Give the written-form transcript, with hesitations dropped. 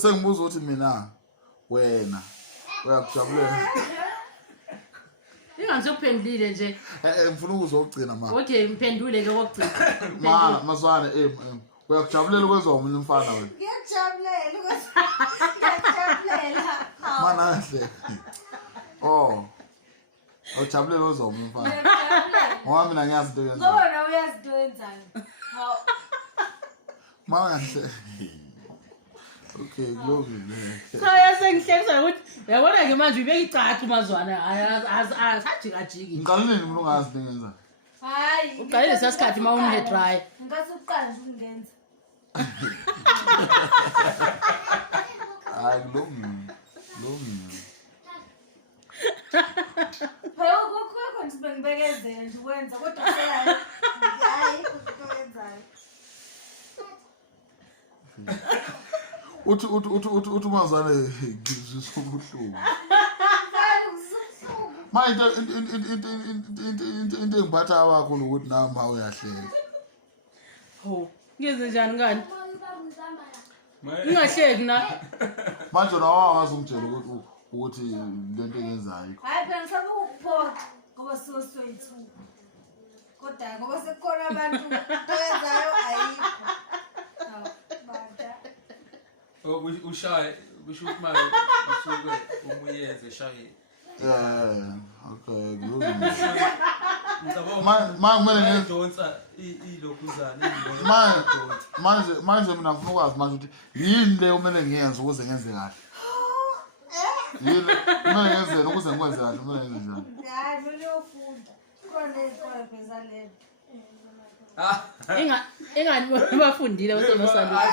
Sengibuza ukuthi mina wena uyakujabulela. Ingangizophendulile nje. Ngifuna ukuzogcina ma. Okay, mphendule ke kokugcina. Ma mazwane uyakujabulela ukwenziwa omunye umfana wena. Ngiyajabulela ngiyajabulela. Mana hle. Oh. Ujabulela ukwenziwa omunye umfana. Ngoba mina ngiyazi into yenzayo. Ngoba uyazi into yenzayo. Hawu. Mana hle. Okay, kulungile. Cha sengihlekisa ukuthi yabona ke manje ubeka icathu mazwana asajikajiki. Ngiqalile mina ungazi into yenzayo. Hayi. Uqalile sesikhathi mawune dry. Ngasuqala nje ukungenza. Hayi kulungile. Kulungile. Phela kokho nje bengibekezela nje ukwenza kodwa seyayi. Hayi ukwenzayo. Uthi mazane ngizwisa ubuhlungu. Manje into engiphatha kakhulu ukuthi nawe ma uyahleka. Ho, ngize njani ngani? Ungahleki na. Manje nawe awazungitshela ukuthi lento engenzayo. Hayi phela ngisabe ukuphoxa ngoba soswethu. Kodwa ngoba sekukhona abantu abenzayo ayikho. Hawu bada. Ushaye kusho ukuthi manje usuke umuyeze shaye. Okay, good. Kumele ngidonsa ilokhuzana manje mina ngifuna ukwazi manje ukuthi yini le kumele ngiyenze ukuze ngenze kahle. Yini kumele ngenzeni ukuze ngikwenze kahle kumele ngenze njani? Hayi mina uyofunda. Khona izikole pheza lento. Ingani bafundile usonosandile.